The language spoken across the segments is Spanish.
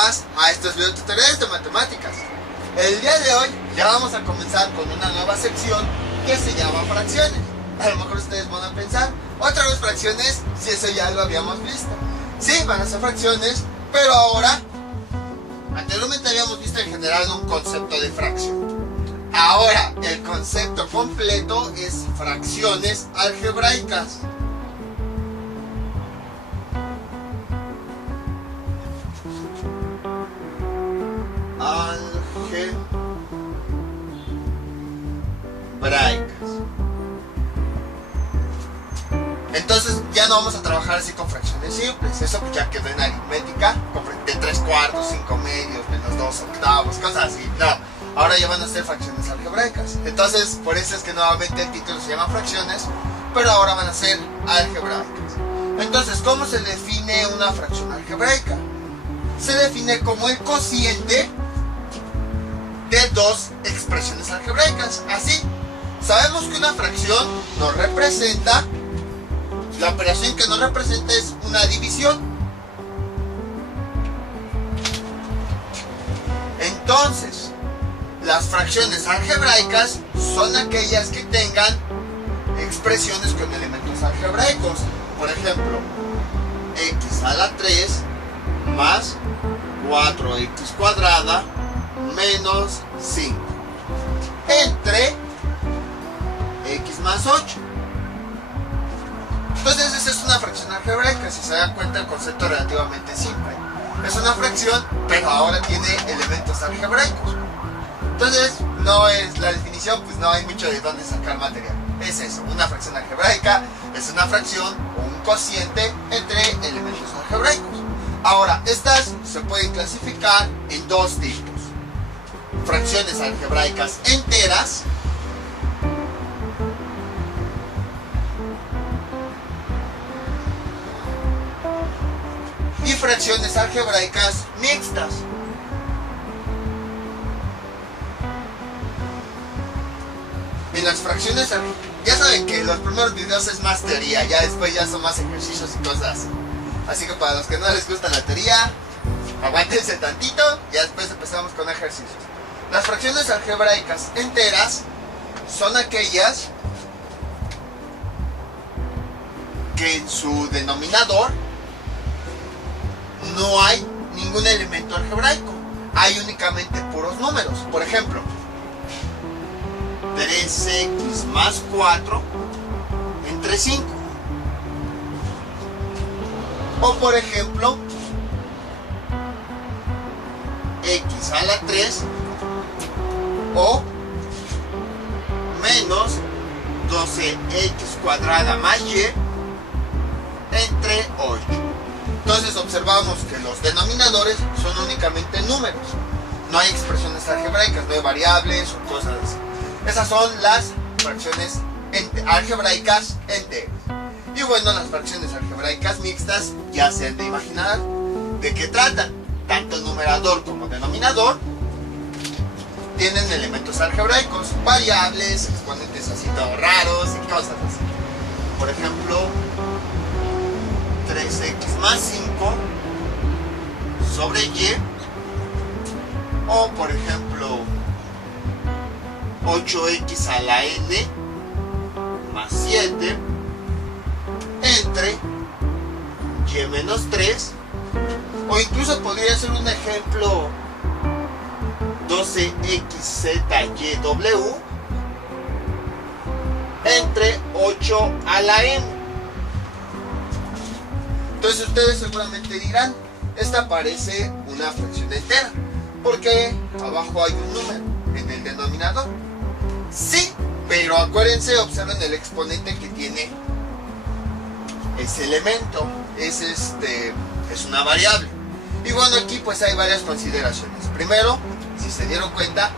más a estos videotutoriales de matemáticas. El día de hoy ya vamos a comenzar con una nueva sección que se llama fracciones. A lo mejor ustedes van a pensar, otra vez fracciones, si eso ya lo habíamos visto. Sí, van a ser fracciones, pero ahora, anteriormente habíamos visto en general un concepto de fracción. Ahora, el concepto completo es fracciones algebraicas. Algebraicas. Entonces ya no vamos a trabajar así con fracciones simples. Eso ya quedó en aritmética, de 3/4, 5 medios, menos 2 octavos, cosas así. No, ahora ya van a ser fracciones algebraicas. Entonces por eso es que nuevamente el título se llama fracciones, pero ahora van a ser algebraicas. Entonces, ¿cómo se define una fracción algebraica? Se define como el cociente de dos expresiones algebraicas. Así, sabemos que una fracción nos representa, la operación que nos representa es una división. Entonces, las fracciones algebraicas son aquellas que tengan expresiones con elementos algebraicos. Por ejemplo, x a la 3 más 4x cuadrada menos 5 entre x más 8. Entonces esa es una fracción algebraica. Si se dan cuenta, el concepto es relativamente simple. Es una fracción, pero ahora tiene elementos algebraicos. Entonces no es la definición, pues no hay mucho de dónde sacar material. Es eso, una fracción algebraica es una fracción o un cociente entre elementos algebraicos. Ahora, estas se pueden clasificar en dos tipos: fracciones algebraicas enteras y fracciones algebraicas mixtas. En las fracciones, ya saben que los primeros videos es más teoría, ya después ya son más ejercicios y cosas así. Así que para los que no les gusta la teoría, aguántense tantito y después empezamos con ejercicios. Las fracciones algebraicas enteras son aquellas que en su denominador no hay ningún elemento algebraico, hay únicamente puros números. Por ejemplo, 3x más 4 entre 5. O por ejemplo, x a la 3 o menos 12x cuadrada más y entre 8. Entonces observamos que los denominadores son únicamente números. No hay expresiones algebraicas, no hay variables o cosas así. Esas son las fracciones algebraicas enteras. Y bueno, las fracciones algebraicas mixtas ya se han de imaginar de qué tratan. Tanto el numerador como el denominador tienen elementos algebraicos, variables, exponentes así todos raros y cosas así. Por ejemplo, 3x más 5 sobre y, o por ejemplo 8x a la n más 7 entre y menos 3, o incluso podría ser un ejemplo 12xzyw entre 8 a la n. Entonces ustedes seguramente dirán, esta parece una fracción entera porque abajo hay un número en el denominador. Sí, pero acuérdense, observen el exponente que tiene ese elemento, es una variable. Y bueno, aquí pues hay varias consideraciones. Primero, si se dieron cuenta,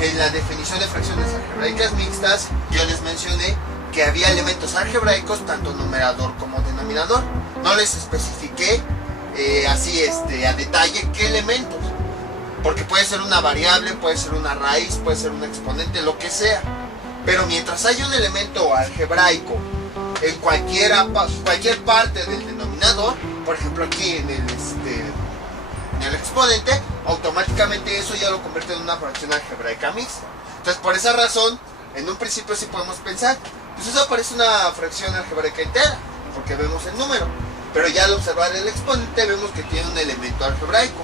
en la definición de fracciones algebraicas mixtas yo les mencioné que había elementos algebraicos tanto numerador como denominador. No les especifiqué así a detalle qué elementos, porque puede ser una variable, puede ser una raíz, puede ser un exponente, lo que sea. Pero mientras haya un elemento algebraico en cualquier parte del denominador, por ejemplo aquí en el el exponente, automáticamente eso ya lo convierte en una fracción algebraica mixta. Entonces, por esa razón, en un principio sí podemos pensar, pues eso parece una fracción algebraica entera, porque vemos el número. Pero ya al observar el exponente vemos que tiene un elemento algebraico,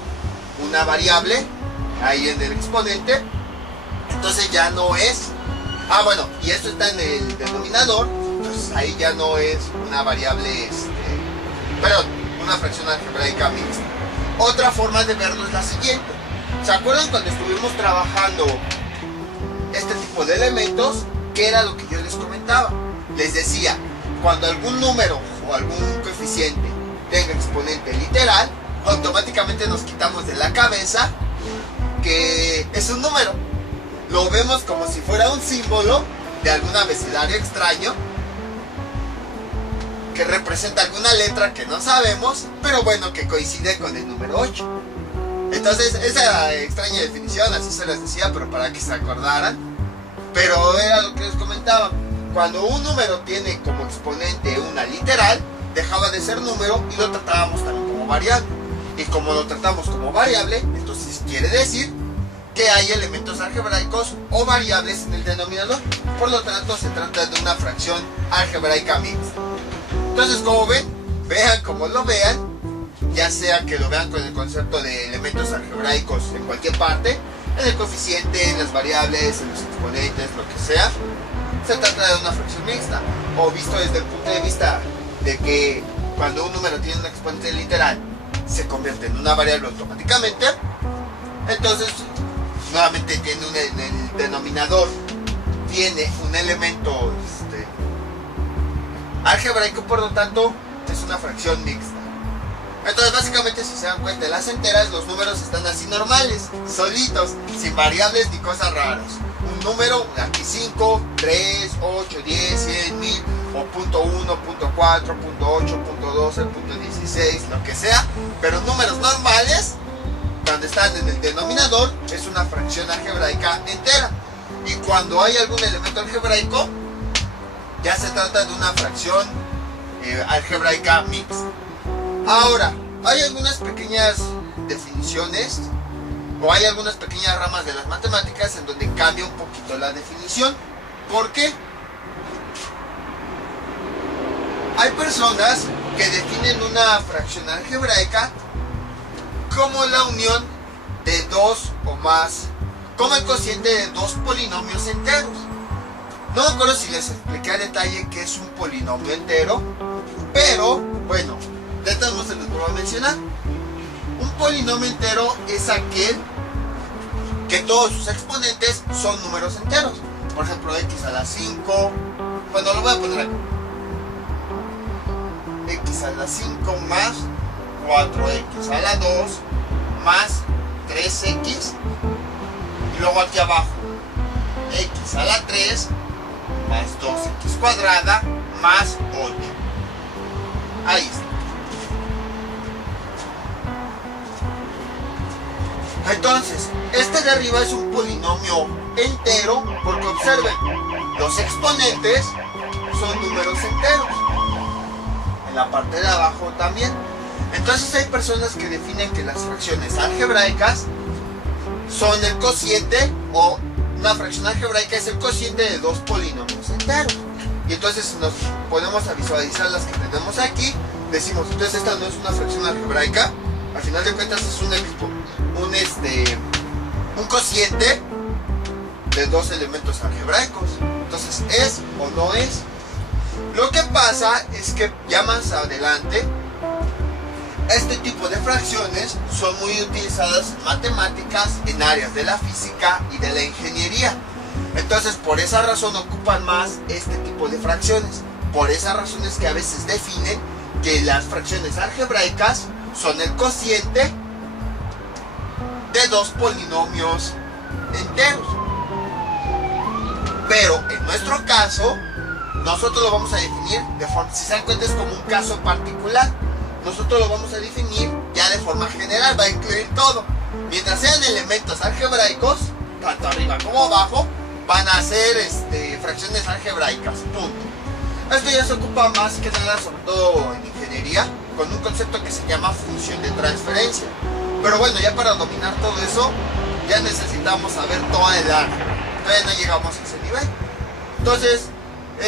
una variable ahí en el exponente. Entonces ya no es... bueno, y esto está en el denominador, entonces ahí ya no es una variable, perdón, una fracción algebraica mixta. Otra forma de verlo es la siguiente. ¿Se acuerdan cuando estuvimos trabajando este tipo de elementos? ¿Qué era lo que yo les comentaba? Les decía, cuando algún número o algún coeficiente tenga exponente literal, automáticamente nos quitamos de la cabeza que es un número. Lo vemos como si fuera un símbolo de algún abecedario extraño que representa alguna letra que no sabemos, pero bueno, que coincide con el número 8. Entonces, esa extraña definición, así se les decía, pero para que se acordaran. Pero era lo que les comentaba. Cuando un número tiene como exponente una literal, dejaba de ser número y lo tratábamos también como variable. Y como lo tratamos como variable, entonces quiere decir que hay elementos algebraicos o variables en el denominador. Por lo tanto, se trata de una fracción algebraica mixta. Entonces, como ven, vean como lo vean, ya sea que lo vean con el concepto de elementos algebraicos en cualquier parte, en el coeficiente, en las variables, en los exponentes, lo que sea, se trata de una fracción mixta. O visto desde el punto de vista de que cuando un número tiene un exponente literal, se convierte en una variable automáticamente, entonces nuevamente tiene en el denominador tiene un elemento algebraico, por lo tanto es una fracción mixta. Entonces básicamente, si se dan cuenta, las enteras, los números están así normales, solitos, sin variables ni cosas raras. Un número, aquí 5, 3, 8, 10, 100, 1000, o punto 1, punto 4, punto 8, punto 12, punto 16, lo que sea, pero números normales, cuando están en el denominador, es una fracción algebraica entera. Y cuando hay algún elemento algebraico, ya se trata de una fracción algebraica mixta. Ahora, hay algunas pequeñas definiciones o hay algunas pequeñas ramas de las matemáticas en donde cambia un poquito la definición. ¿Por qué? Hay personas que definen una fracción algebraica como la unión de dos o más, como el cociente de dos polinomios enteros. No me acuerdo si les expliqué a detalle qué es un polinomio entero, pero bueno, de todos modos se los vuelvo a mencionar. Un polinomio entero es aquel que todos sus exponentes son números enteros. Por ejemplo, x a la 5, bueno, lo voy a poner aquí. X a la 5 más 4x a la 2 más 3x. Y luego aquí abajo, x a la 3 más 2x cuadrada más 8. Ahí está. Entonces, este de arriba es un polinomio entero porque observen, los exponentes son números enteros. En la parte de abajo también. Entonces hay personas que definen que las fracciones algebraicas son el cociente, o una fracción algebraica es el cociente de dos polinomios enteros. Y entonces si nos ponemos a visualizar las que tenemos aquí, decimos, entonces esta no es una fracción algebraica, al final de cuentas es un cociente de dos elementos algebraicos. Entonces, ¿es o no es? Lo que pasa es que ya más adelante este tipo de fracciones son muy utilizadas en matemáticas, en áreas de la física y de la ingeniería. Entonces, por esa razón ocupan más este tipo de fracciones. Por esa razón es que a veces definen que las fracciones algebraicas son el cociente de dos polinomios enteros. Pero en nuestro caso, nosotros lo vamos a definir de forma, si se dan cuenta, es como un caso particular. Nosotros lo vamos a definir ya de forma general, va a incluir todo. Mientras sean elementos algebraicos, tanto arriba como abajo, van a ser fracciones algebraicas, punto. Esto ya se ocupa más que nada, sobre todo en ingeniería, con un concepto que se llama función de transferencia. Pero bueno, ya para dominar todo eso, ya necesitamos saber toda el álgebra. Todavía no llegamos a ese nivel. Entonces,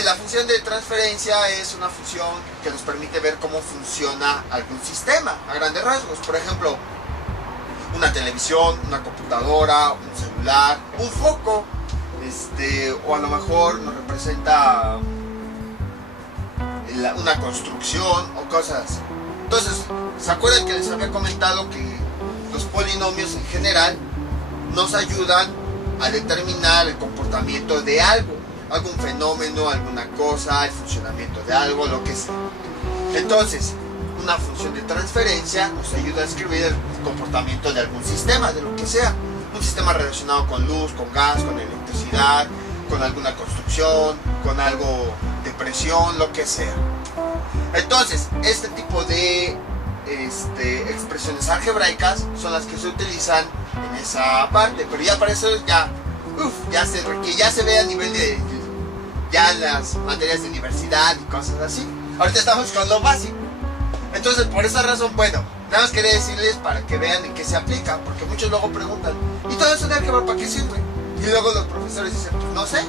la función de transferencia es una función que nos permite ver cómo funciona algún sistema a grandes rasgos. Por ejemplo, una televisión, una computadora, un celular, un foco, o a lo mejor nos representa una construcción o cosas así. Entonces, ¿se acuerdan que les había comentado que los polinomios en general nos ayudan a determinar el comportamiento de algo, algún fenómeno, alguna cosa, el funcionamiento de algo, lo que sea? Entonces, una función de transferencia nos ayuda a escribir el comportamiento de algún sistema, de lo que sea. Un sistema relacionado con luz, con gas, con electricidad, con alguna construcción, con algo de presión, lo que sea. Entonces, este tipo de expresiones algebraicas son las que se utilizan en esa parte, pero ya para eso ya se ve a nivel de ya las materias de diversidad y cosas así. Ahorita estamos con lo básico. Entonces, por esa razón, bueno, nada más quería decirles para que vean en qué se aplica, porque muchos luego preguntan, ¿y todo eso de álgebra para qué sirve? Y luego los profesores dicen, pues no sé,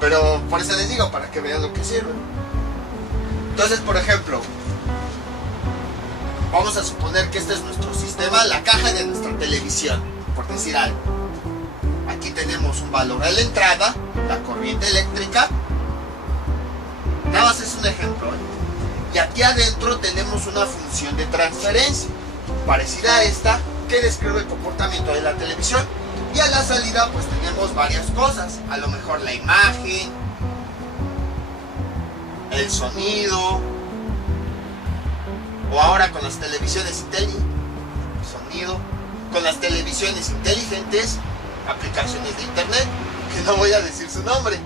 pero por eso les digo, para que vean lo que sirve. Entonces, por ejemplo, vamos a suponer que este es nuestro sistema, la caja de nuestra televisión, por decir algo. Aquí tenemos un valor a la entrada, la corriente eléctrica. Nada más es un ejemplo, ¿eh? Y aquí adentro tenemos una función de transferencia, parecida a esta, que describe el comportamiento de la televisión. Y a la salida pues tenemos varias cosas, a lo mejor la imagen, el sonido, o ahora con las televisiones sonido, con las televisiones inteligentes, aplicaciones de internet, que no voy a decir su nombre,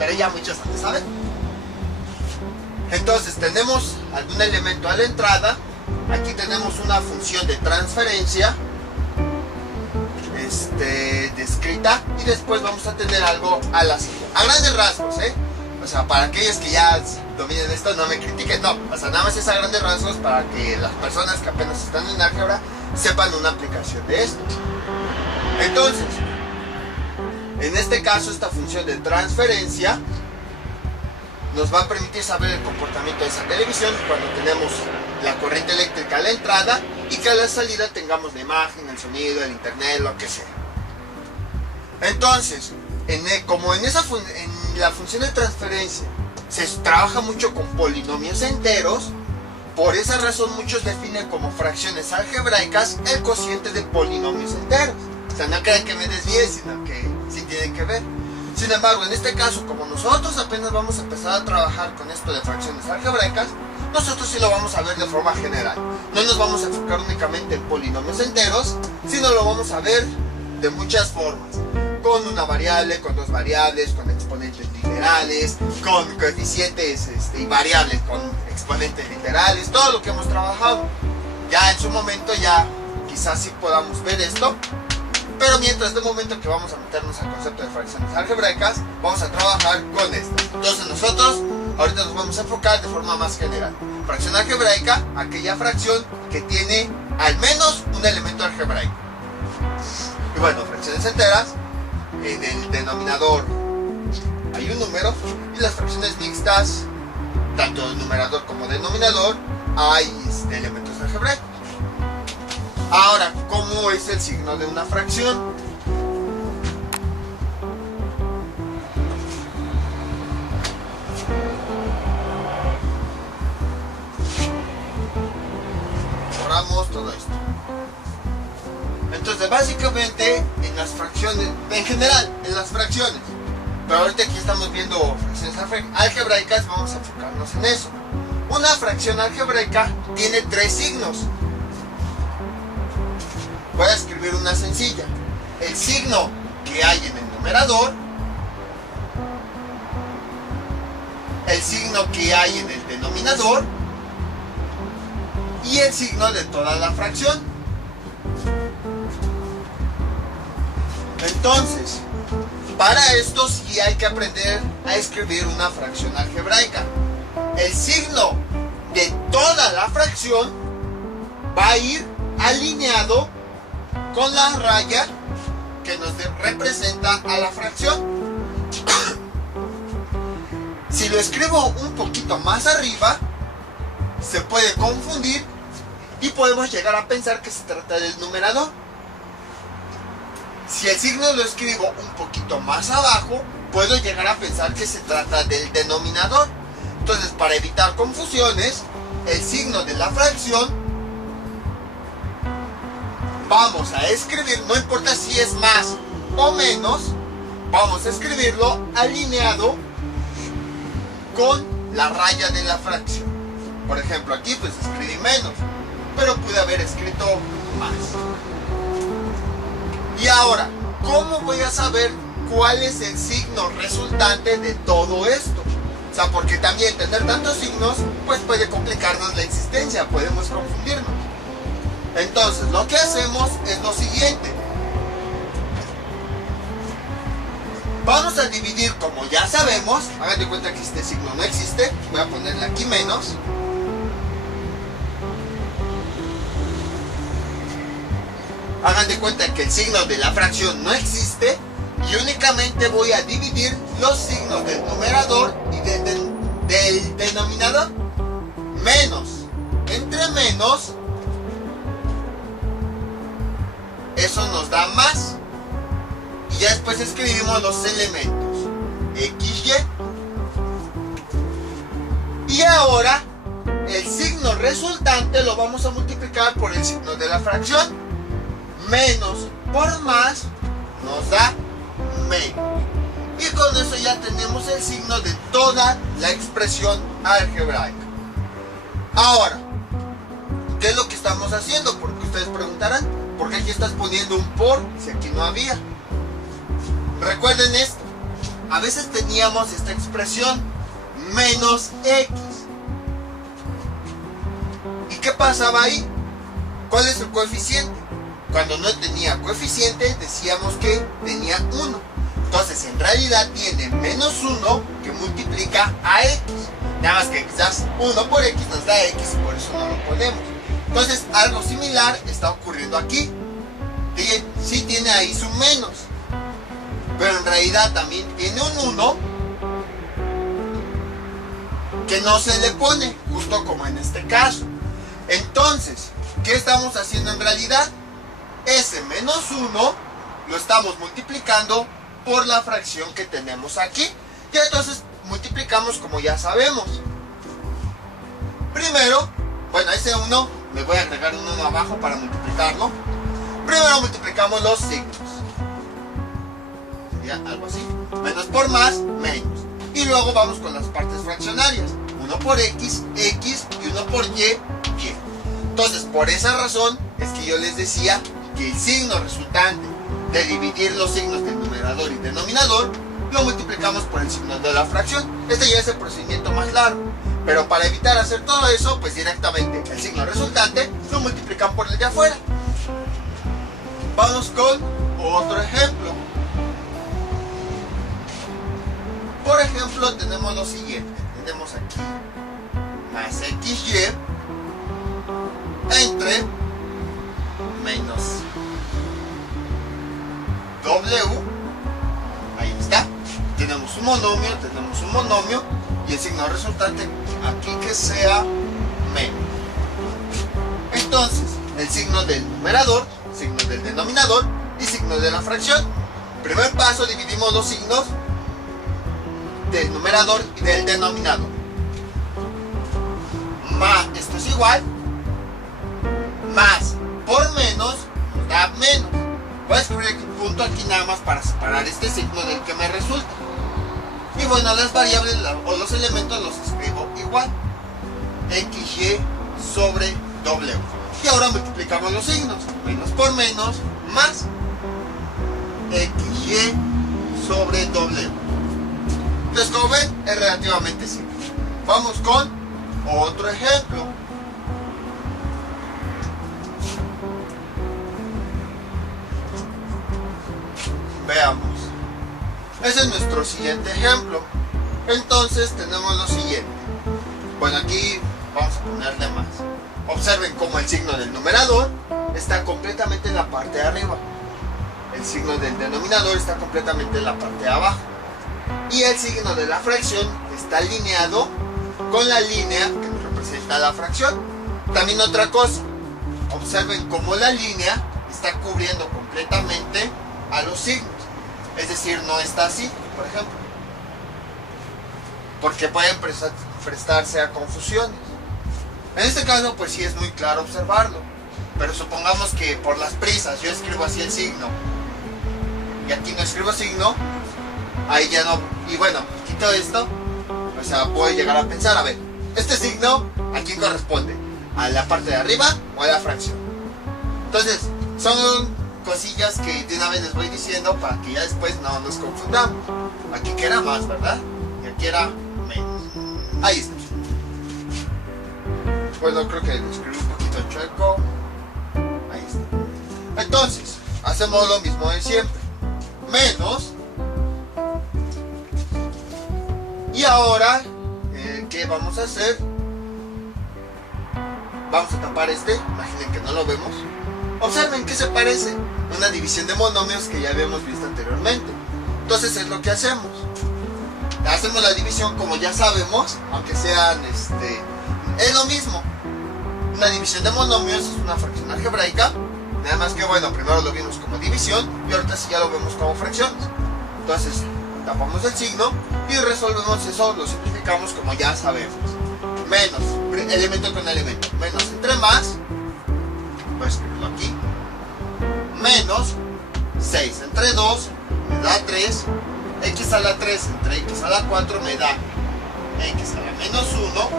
pero ya muchos antes saben. Entonces tenemos algún elemento a la entrada, aquí tenemos una función de transferencia descrita, y después vamos a tener algo a la salida. A grandes rasgos, o sea, para aquellos que ya dominen esto, no me critiquen, no, o sea, nada más es a grandes rasgos para que las personas que apenas están en álgebra sepan una aplicación de esto. Entonces, en este caso, esta función de transferencia nos va a permitir saber el comportamiento de esa televisión cuando tenemos la corriente eléctrica a la entrada y que a la salida tengamos la imagen, el sonido, el internet, lo que sea. Entonces, como en la función de transferencia se trabaja mucho con polinomios enteros, por esa razón muchos definen como fracciones algebraicas el cociente de polinomios enteros. O sea, no crean que me desvíe, sino que sí tienen que ver. Sin embargo, en este caso, como nosotros apenas vamos a empezar a trabajar con esto de fracciones algebraicas, nosotros sí lo vamos a ver de forma general. No nos vamos a enfocar únicamente en polinomios enteros, sino lo vamos a ver de muchas formas. Con una variable, con dos variables, con exponentes literales, con coeficientes y variables con exponentes literales, todo lo que hemos trabajado. Ya en su momento ya quizás sí podamos ver esto. Pero mientras, de momento que vamos a meternos al concepto de fracciones algebraicas, vamos a trabajar con esto. Entonces nosotros ahorita nos vamos a enfocar de forma más general. Fracción algebraica, aquella fracción que tiene al menos un elemento algebraico. Y bueno, fracciones enteras, en el denominador hay un número, y las fracciones mixtas, tanto el numerador como denominador, hay elementos algebraicos. Ahora, ¿cómo es el signo de una fracción? Borramos todo esto. Entonces, básicamente, en las fracciones, en general, en las fracciones, pero ahorita aquí estamos viendo fracciones algebraicas, vamos a enfocarnos en eso. Una fracción algebraica tiene tres signos. Voy a escribir una sencilla. El signo que hay en el numerador, el signo que hay en el denominador y el signo de toda la fracción. Entonces, para esto sí hay que aprender a escribir una fracción algebraica. El signo de toda la fracción va a ir alineado con la raya que nos representa a la fracción. Si lo escribo un poquito más arriba, se puede confundir y podemos llegar a pensar que se trata del numerador. Si el signo lo escribo un poquito más abajo, puedo llegar a pensar que se trata del denominador. Entonces, para evitar confusiones, el signo de la fracción vamos a escribir, no importa si es más o menos, vamos a escribirlo alineado con la raya de la fracción. Por ejemplo, aquí pues escribí menos, pero pude haber escrito más. Y ahora, ¿cómo voy a saber cuál es el signo resultante de todo esto? O sea, porque también tener tantos signos pues puede complicarnos la existencia, podemos confundirnos. Entonces, lo que hacemos es lo siguiente. Vamos a dividir, como ya sabemos, hagan de cuenta que este signo no existe, voy a ponerle aquí menos. Hagan de cuenta que el signo de la fracción no existe y únicamente voy a dividir los signos del numerador y del denominador. Menos entre menos, eso nos da más. Y ya después escribimos los elementos XY. Y ahora el signo resultante lo vamos a multiplicar por el signo de la fracción. Menos por más nos da menos. Y con eso ya tenemos el signo de toda la expresión algebraica. Ahora, ¿qué es lo que estamos haciendo? Porque ustedes preguntarán, ¿por qué aquí estás poniendo un por si aquí no había? Recuerden esto, a veces teníamos esta expresión, menos X. ¿Y qué pasaba ahí? ¿Cuál es el coeficiente? Cuando no tenía coeficiente decíamos que tenía 1. Entonces en realidad tiene menos 1 que multiplica a X. Nada más que quizás 1 por X nos da X y por eso no lo ponemos. Entonces algo similar está ocurriendo aquí. Sí tiene ahí su menos, pero en realidad también tiene un 1 que no se le pone, justo como en este caso. Entonces, ¿qué estamos haciendo en realidad? Ese menos 1 lo estamos multiplicando por la fracción que tenemos aquí. Y entonces multiplicamos como ya sabemos. Primero, bueno, ese 1 le voy a agregar un 1 abajo para multiplicarlo. Primero multiplicamos los signos. Sería algo así. Menos por más, menos. Y luego vamos con las partes fraccionarias. 1 por X, X y 1 por Y, Y. Entonces, por esa razón es que yo les decía que el signo resultante de dividir los signos del numerador y denominador lo multiplicamos por el signo de la fracción. Este ya es el procedimiento más largo, pero para evitar hacer todo eso, pues directamente el signo resultante lo multiplican por el de afuera. Vamos con otro ejemplo. Por ejemplo, tenemos lo siguiente. Tenemos aquí más XY entre menos W. Ahí está. Tenemos un monomio y el signo resultante aquí que sea menos. Entonces, el signo del numerador, signo del denominador y signo de la fracción. Primer paso, dividimos los signos del numerador y del denominador. Más, esto es igual, más por menos nos da menos. Voy a escribir el punto aquí nada más para separar este signo del que me resulta. Y bueno, las variables o los elementos los escribo igual. XY sobre W. Y ahora multiplicamos los signos. Menos por menos, más XY sobre W. Entonces, como ven, es relativamente simple. Vamos con otro ejemplo. Veamos. Ese es nuestro siguiente ejemplo. Entonces tenemos lo siguiente. Bueno, aquí vamos a ponerle más. Observen cómo el signo del numerador está completamente en la parte de arriba. El signo del denominador está completamente en la parte de abajo. Y el signo de la fracción está alineado con la línea que nos representa la fracción. También otra cosa, observen cómo la línea está cubriendo completamente a los signos. Es decir, no está así, por ejemplo, porque pueden prestarse a confusiones. En este caso, pues sí es muy claro observarlo. Pero supongamos que por las prisas yo escribo así el signo y aquí no escribo signo, ahí ya no. Y bueno, quito esto, o sea, puedo llegar a pensar, a ver, este signo, ¿a quién corresponde? ¿A la parte de arriba o a la fracción? Entonces, son cosillas que de una vez les voy diciendo para que ya después no nos confundamos. Aquí que era más, ¿verdad? Y aquí era menos. Ahí está. Bueno, creo que lo escribí un poquito chueco. Ahí está. Entonces, hacemos lo mismo de siempre. Menos. Y ahora, ¿qué vamos a hacer? Vamos a tapar este. Imaginen que no lo vemos. Observen que se parece a una división de monomios que ya habíamos visto anteriormente. Entonces es lo que hacemos. Hacemos la división como ya sabemos, aunque sean es lo mismo. Una división de monomios es una fracción algebraica. Nada más que bueno, primero lo vimos como división y ahorita sí ya lo vemos como fracciones. Entonces tapamos el signo y resolvemos eso, lo simplificamos como ya sabemos. Menos, elemento con elemento. Menos entre más, voy a escribirlo aquí. Menos 6 entre 2 me da 3. X a la 3 entre X a la 4 me da X a la menos 1.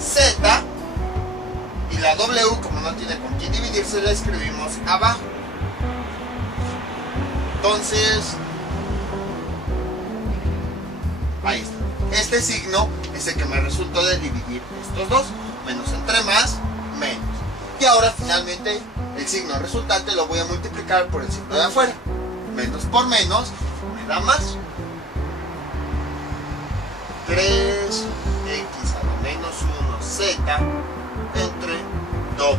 Z. Y la W, como no tiene con quién dividirse, la escribimos abajo. Entonces, ahí está. Este signo es el que me resultó de dividir estos dos. Menos entre más, menos. Y ahora finalmente el signo resultante lo voy a multiplicar por el signo de afuera. Menos por menos me da más. 3x a la menos 1 z entre W.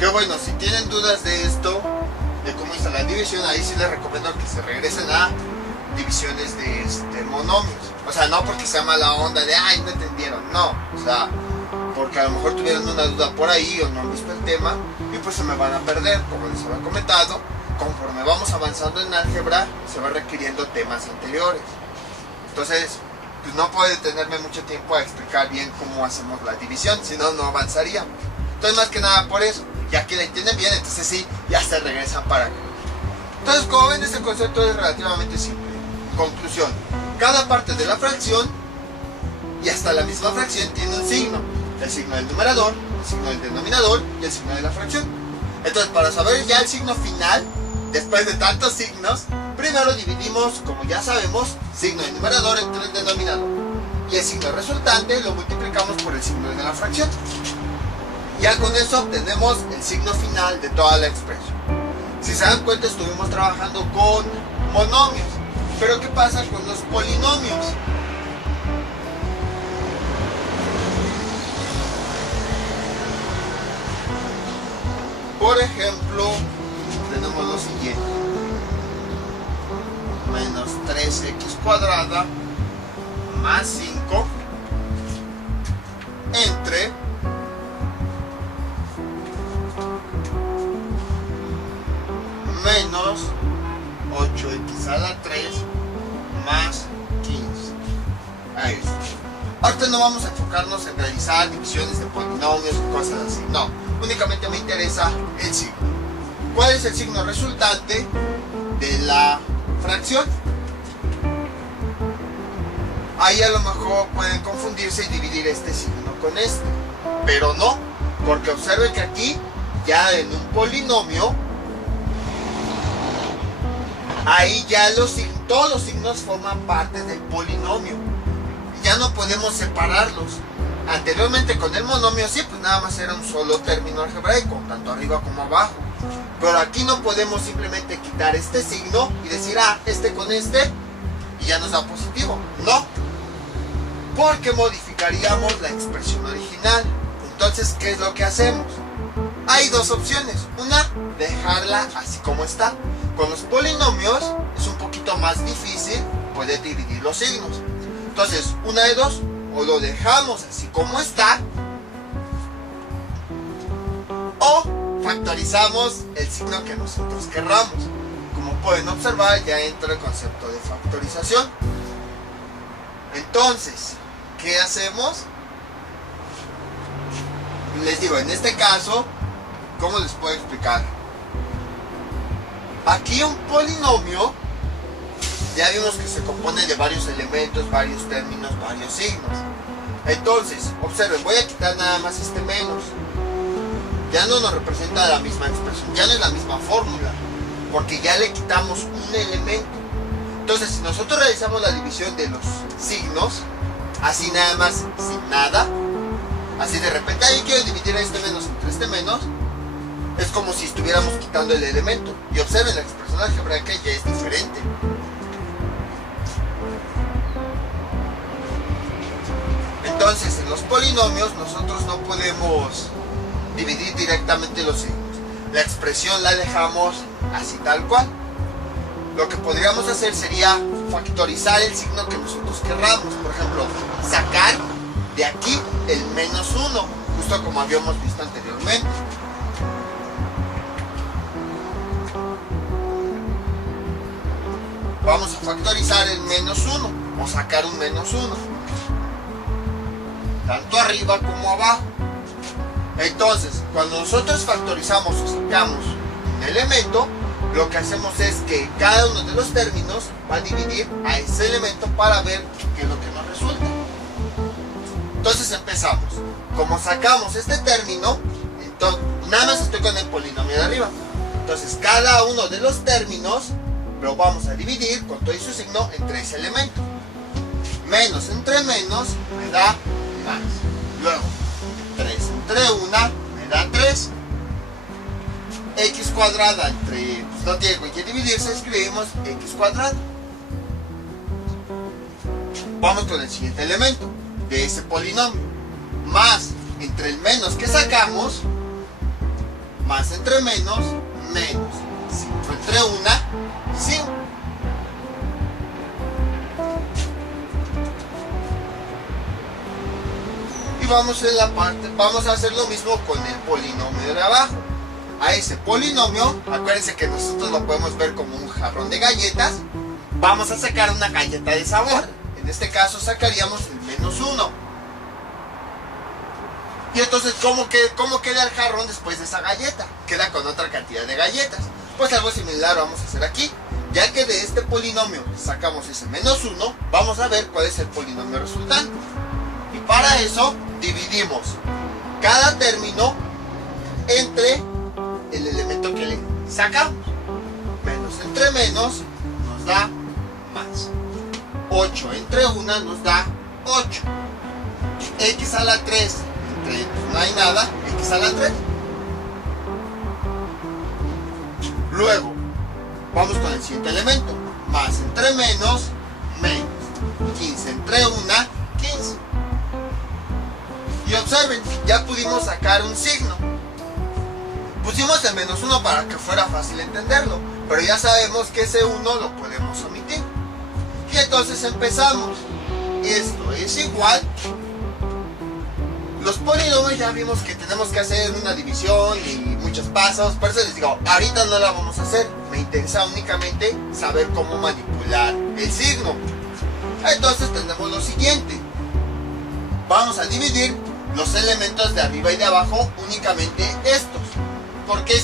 Que bueno, si tienen dudas de esto, de cómo hice la división, ahí sí les recomiendo que se regresen a divisiones de monomios. O sea, no porque sea mala onda de ay, no entendieron, no. O sea, porque a lo mejor tuvieron una duda por ahí o no han visto el tema y pues se me van a perder, como les había comentado. Conforme vamos avanzando en álgebra, se van requiriendo temas anteriores. Entonces, pues no puedo detenerme mucho tiempo a explicar bien cómo hacemos la división, si no, no avanzaríamos. Entonces, más que nada por eso, ya que la entienden bien, entonces sí, ya se regresan para acá. Entonces, como ven, este concepto es relativamente simple. Conclusión, cada parte de la fracción y hasta la misma fracción tiene un signo. El signo del numerador, el signo del denominador y el signo de la fracción. Entonces, para saber ya el signo final, después de tantos signos, primero dividimos, como ya sabemos, signo del numerador entre el denominador. Y el signo resultante lo multiplicamos por el signo de la fracción. Ya con eso obtenemos el signo final de toda la expresión. Si se dan cuenta, estuvimos trabajando con monomios. Pero ¿qué pasa con los polinomios? Por ejemplo, tenemos lo siguiente. Menos 3x cuadrada más 5 entre menos 8x a la 3 más 15. Ahí está. Ahorita no vamos a enfocarnos en realizar divisiones de polinomios y cosas así, no. Únicamente me interesa el signo. ¿Cuál es el signo resultante de la fracción? Ahí a lo mejor pueden confundirse y dividir este signo con este, pero no, porque observen que aquí ya en un polinomio, ahí ya todos los signos forman parte del polinomio y ya no podemos separarlos. Anteriormente con el monomio sí, pues nada más era un solo término algebraico, tanto arriba como abajo. Pero aquí no podemos simplemente quitar este signo y decir, ah, este con este, y ya nos da positivo. No, porque modificaríamos la expresión original. Entonces, ¿qué es lo que hacemos? hay dos opciones. Una, dejarla así como está. Con los polinomios es un poquito más difícil poder dividir los signos. Entonces, una de dos, o lo dejamos así como está, o factorizamos el signo que nosotros querramos. Como pueden observar, ya entra el concepto de factorización. Entonces, ¿qué hacemos? Les digo, en este caso, ¿cómo les puedo explicar? Aquí un polinomio, ya vimos que se compone de varios elementos, varios términos, varios signos. Entonces, observen, voy a quitar nada más este menos. Ya no nos representa la misma expresión, ya no es la misma fórmula, porque ya le quitamos un elemento. Entonces, si nosotros realizamos la división de los signos, así nada más, sin nada, así de repente, yo quiero dividir este menos entre este menos, es como si estuviéramos quitando el elemento. Y observen, la expresión algebraica ya es diferente. Entonces, en los polinomios nosotros no podemos dividir directamente los signos. La expresión la dejamos así tal cual. Lo que podríamos hacer sería factorizar el signo que nosotros querramos. Por ejemplo, sacar de aquí el menos 1, justo como habíamos visto anteriormente. Vamos a factorizar el menos 1 o sacar un menos 1, tanto arriba como abajo. Entonces, cuando nosotros factorizamos o sacamos un elemento, lo que hacemos es que cada uno de los términos va a dividir a ese elemento para ver qué es lo que nos resulta. Entonces empezamos. Como sacamos este término, entonces, nada más estoy con el polinomio de arriba. Entonces cada uno de los términos lo vamos a dividir con todo y su signo entre ese elemento. Menos entre menos me da más. Luego, 3 entre 1 me da 3. X cuadrada entre, pues no tiene con qué dividirse, escribimos X cuadrada. Vamos con el siguiente elemento de ese polinomio. Más entre el menos que sacamos, más entre menos, menos. 5 entre 1, 5. Y vamos a hacer lo mismo con el polinomio de abajo. A ese polinomio, acuérdense que nosotros lo podemos ver como un jarrón de galletas. Vamos a sacar una galleta de sabor. En este caso sacaríamos el menos 1. Y entonces, ¿cómo queda el jarrón después de esa galleta? Queda con otra cantidad de galletas. Pues algo similar vamos a hacer aquí. Ya que de este polinomio sacamos ese menos 1, vamos a ver cuál es el polinomio resultante. Y para eso dividimos cada término entre el elemento que le sacamos. Menos entre menos nos da más. 8 entre 1 nos da 8. X a la 3 entre no hay nada, X a la 3. Luego vamos con el siguiente elemento. Más entre menos, menos. 15 entre 1, 15. Y observen, ya pudimos sacar un signo. Pusimos el menos 1 para que fuera fácil entenderlo, pero ya sabemos que ese 1 lo podemos omitir. Y entonces empezamos. Esto es igual. Los polinomios ya vimos que tenemos que hacer una división y muchos pasos. Por eso les digo, ahorita no la vamos a hacer. Me interesa únicamente saber cómo manipular el signo. Entonces tenemos lo siguiente. Vamos a dividir los elementos de arriba y de abajo únicamente estos. Porque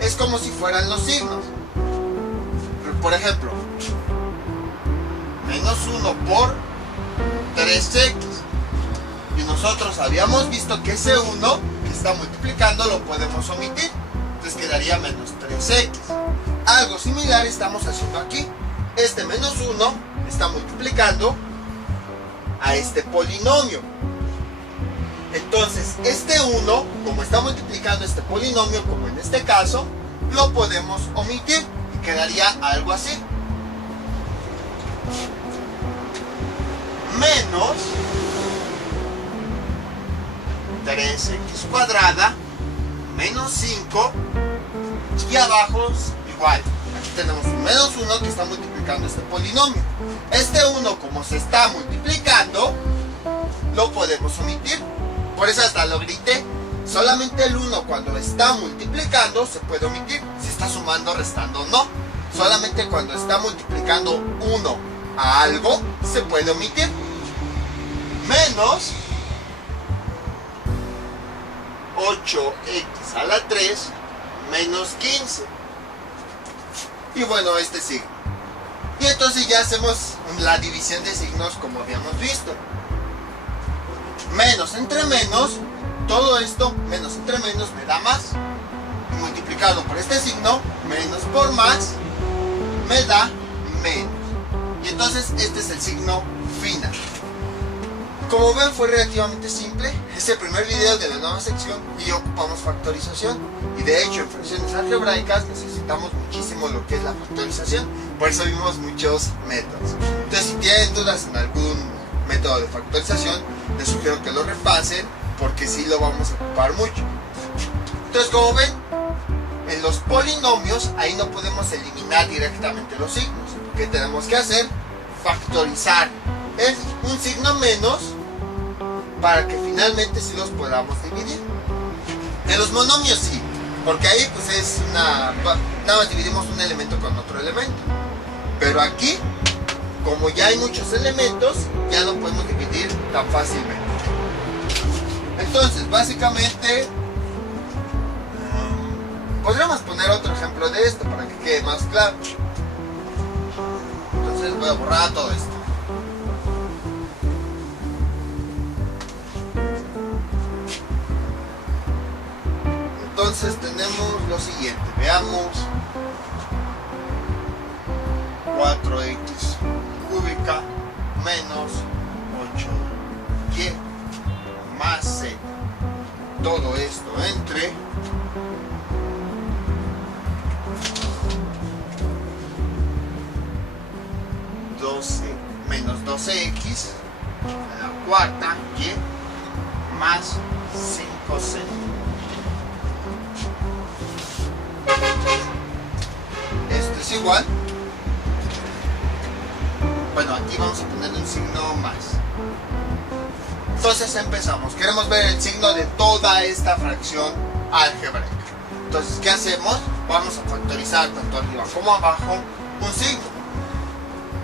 es como si fueran los signos. Por ejemplo, menos 1 por 3x. Y nosotros habíamos visto que ese 1 que está multiplicando lo podemos omitir. Entonces quedaría menos 3x. Algo similar estamos haciendo aquí. Este menos 1 está multiplicando a este polinomio. Entonces, este 1, como está multiplicando este polinomio, como en este caso, lo podemos omitir y quedaría algo así. Menos 3x cuadrada menos 5 y abajo igual. Aquí tenemos un menos 1 que está multiplicando este polinomio. Este 1, como se está multiplicando, lo podemos omitir. Por eso hasta lo grité. Solamente el 1 cuando está multiplicando se puede omitir. Si está sumando, restando, no. Solamente cuando está multiplicando 1 a algo se puede omitir. Menos 8x a la 3 menos 15. Y bueno, este signo. Y entonces ya hacemos la división de signos como habíamos visto. Menos entre menos, todo esto, menos entre menos me da más. Y multiplicado por este signo, menos por más, me da menos. Y entonces este es el signo final. Como ven, fue relativamente simple. Es el primer video de la nueva sección y ocupamos factorización. Y de hecho en fracciones algebraicas necesitamos muchísimo lo que es la factorización. Por eso vimos muchos métodos. Entonces si tienen dudas en algún método de factorización, les sugiero que lo repasen porque sí lo vamos a ocupar mucho. Entonces, como ven, en los polinomios ahí no podemos eliminar directamente los signos. ¿Qué tenemos que hacer? Factorizar un signo menos para que finalmente sí los podamos dividir. En los monomios sí, porque ahí pues es nada más dividimos un elemento con otro elemento. Pero aquí, como ya hay muchos elementos, ya no podemos dividir tan fácilmente. Entonces, básicamente, podríamos poner otro ejemplo de esto para que quede más claro. Entonces voy a borrar todo esto. Entonces tenemos lo siguiente, veamos. 4x cúbica menos 8y más z. Todo esto entre menos 12x a la cuarta y más 5z. Esto es igual. Bueno, aquí vamos a poner un signo más. Entonces empezamos. Queremos ver el signo de toda esta fracción algebraica. Entonces, ¿qué hacemos? Vamos a factorizar tanto arriba como abajo un signo.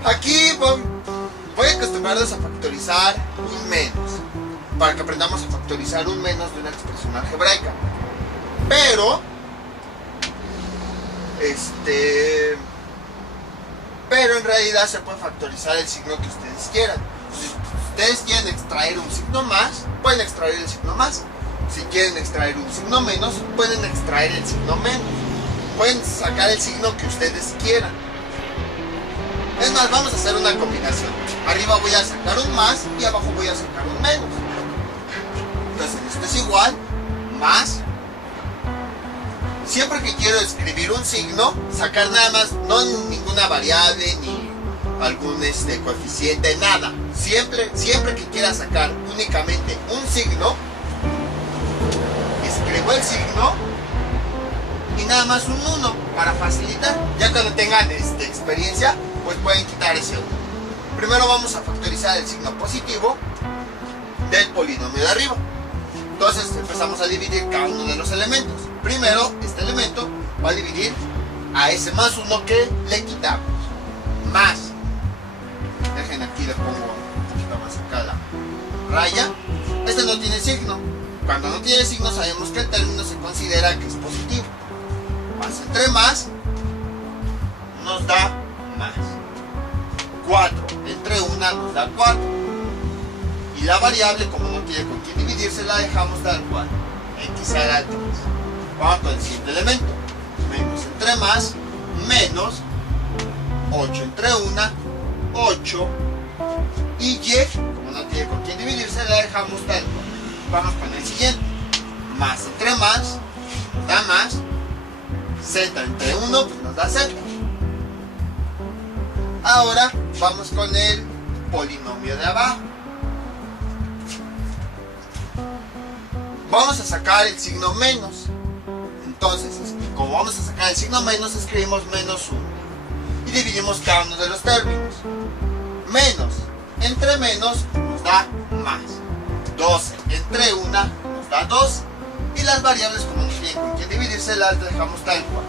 Aquí voy a acostumbrarlos a factorizar un menos, para que aprendamos a factorizar un menos de una expresión algebraica. Pero en realidad se puede factorizar el signo que ustedes quieran. Si ustedes quieren extraer un signo más, pueden extraer el signo más. Si quieren extraer un signo menos, pueden extraer el signo menos. Pueden sacar el signo que ustedes quieran. Es más, vamos a hacer una combinación. Arriba voy a sacar un más y abajo voy a sacar un menos. Entonces esto es igual, más. Siempre que quiero escribir un signo, sacar nada más, no ninguna variable ni algún coeficiente, nada. Siempre que quiera sacar únicamente un signo, escribo el signo y nada más un 1 para facilitar. Ya cuando tengan experiencia, pues pueden quitar ese 1. Primero vamos a factorizar el signo positivo del polinomio de arriba. Entonces empezamos a dividir cada uno de los elementos. Primero, este elemento va a dividir a ese más 1 que le quitamos. Más. Dejen aquí, le pongo un poquito más acá la raya. Este no tiene signo. Cuando no tiene signo sabemos que el término se considera que es positivo. Más entre más nos da más. 4 entre 1 nos da 4. Y la variable, como no tiene con quién dividirse, la dejamos tal cual. X a la 3. Vamos con el siguiente elemento. Menos entre más, menos 8 entre 1, 8. Y y, como no tiene con quién dividirse, la dejamos tal cual. Vamos con el siguiente. Más entre más, nos da más. Z entre 1, pues nos da Z. Ahora vamos con el polinomio de abajo. Vamos a sacar el signo menos. Entonces, como vamos a sacar el signo menos, escribimos menos 1 y dividimos cada uno de los términos. Menos entre menos nos da más. 12 entre 1 nos da 2. Y las variables, como no tienen con quién dividirse, las dejamos tal cual.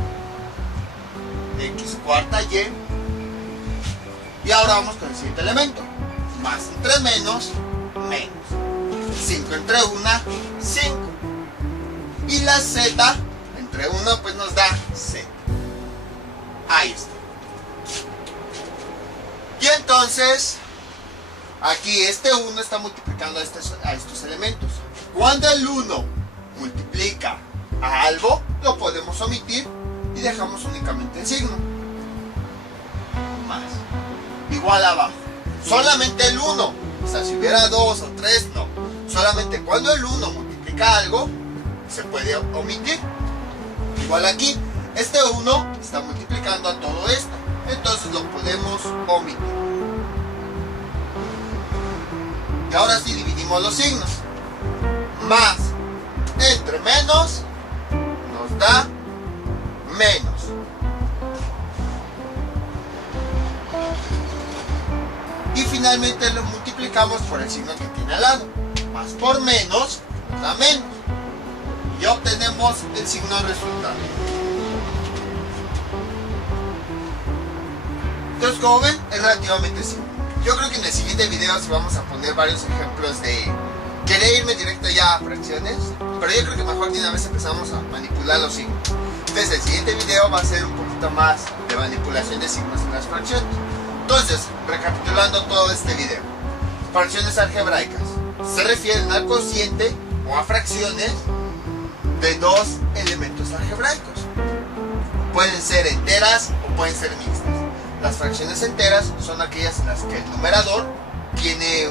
X cuarta y. Y ahora vamos con el siguiente elemento. Más entre menos, menos. 5 entre 1, 5. Y la z entre 1 pues nos da z. Ahí está. Y entonces, aquí este 1 está multiplicando a estos elementos. Cuando el 1 multiplica a algo, lo podemos omitir y dejamos únicamente el signo. Más. Igual abajo. Solamente el 1. O sea, si hubiera 2 o 3, no. Solamente cuando el 1 multiplica algo, se puede omitir. Igual aquí. Este 1 está multiplicando a todo esto. Entonces lo podemos omitir. Y ahora sí dividimos los signos. Más entre menos nos da menos. Y finalmente lo multiplicamos por el signo que tiene al lado. Más por menos nos da menos. Y obtenemos el signo resultado. Entonces, como ven, es relativamente simple. Yo creo que en el siguiente video sí vamos a poner varios ejemplos de... Quería irme directo ya a fracciones, pero yo creo que mejor de una vez empezamos a manipular los signos. Entonces el siguiente video va a ser un poquito más de manipulación de signos en las fracciones. Entonces, recapitulando todo este video. Fracciones algebraicas se refieren al cociente o a fracciones de dos elementos algebraicos. Pueden ser enteras o pueden ser mixtas. Las fracciones enteras son aquellas en las que el denominador tiene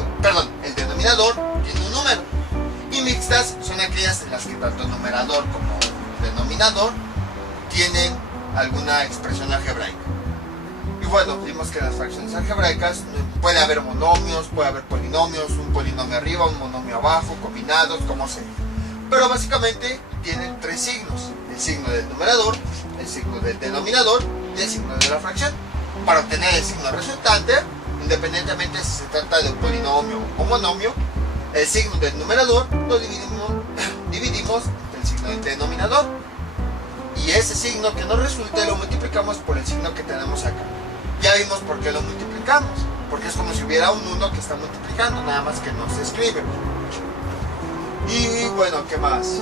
un número. Y mixtas son aquellas en las que tanto el numerador como el denominador tienen alguna expresión algebraica. Y bueno, vimos que en las fracciones algebraicas puede haber monomios, puede haber polinomios, un polinomio arriba, un monomio abajo, combinados, como sea. Pero básicamente tienen tres signos: el signo del numerador, el signo del denominador y el signo de la fracción. Para obtener el signo resultante, independientemente si se trata de un polinomio o monomio, el signo del numerador lo dividimos entre el signo del denominador. Y ese signo que nos resulte lo multiplicamos por el signo que tenemos acá. Ya vimos por qué lo multiplicamos. Porque es como si hubiera un 1 que está multiplicando, nada más que no se escribe. Y bueno, ¿qué más?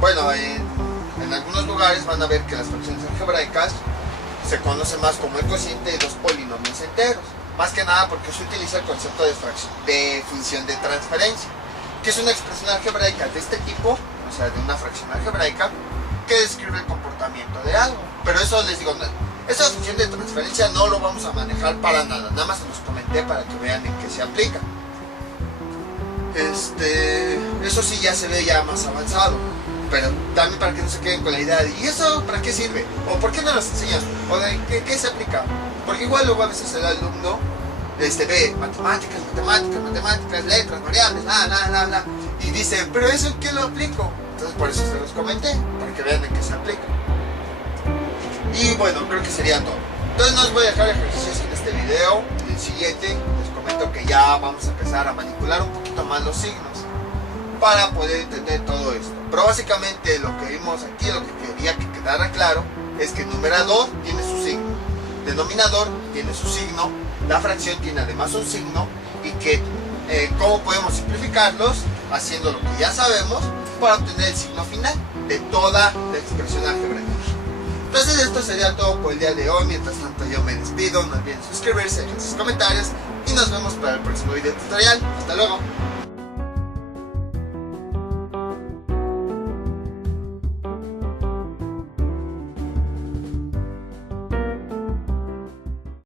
Bueno, en algunos lugares van a ver que las fracciones algebraicas se conoce más como el cociente de dos polinomios enteros. Más que nada porque se utiliza el concepto de función de transferencia, que es una expresión algebraica de este tipo, o sea, de una fracción algebraica, que describe el comportamiento de algo. Pero eso les digo, esa función de transferencia no lo vamos a manejar para nada, nada más se los comenté para que vean en qué se aplica. Eso sí ya se ve ya más avanzado, pero también para que no se queden con la idea de ¿y eso para qué sirve? ¿O por qué no los enseñas? ¿O de qué se aplica? Porque igual luego a veces el alumno ve matemáticas, letras, variables, bla, y dice, ¿pero eso en qué lo aplico? Entonces por eso se los comenté, para que vean en qué se aplica. Y bueno, creo que sería todo. Entonces no os voy a dejar ejercicios en este video. En el siguiente les comento que ya vamos a empezar a manipular un poquito más los signos para poder entender todo esto. Pero básicamente lo que vimos aquí, lo que quería que quedara claro, es que el numerador tiene su signo, el denominador tiene su signo, la fracción tiene además un signo, y que cómo podemos simplificarlos haciendo lo que ya sabemos para obtener el signo final de toda la expresión algebraica. Entonces esto sería todo por el día de hoy. Mientras tanto yo me despido, no olviden suscribirse, dejar sus comentarios y nos vemos para el próximo video tutorial. Hasta luego.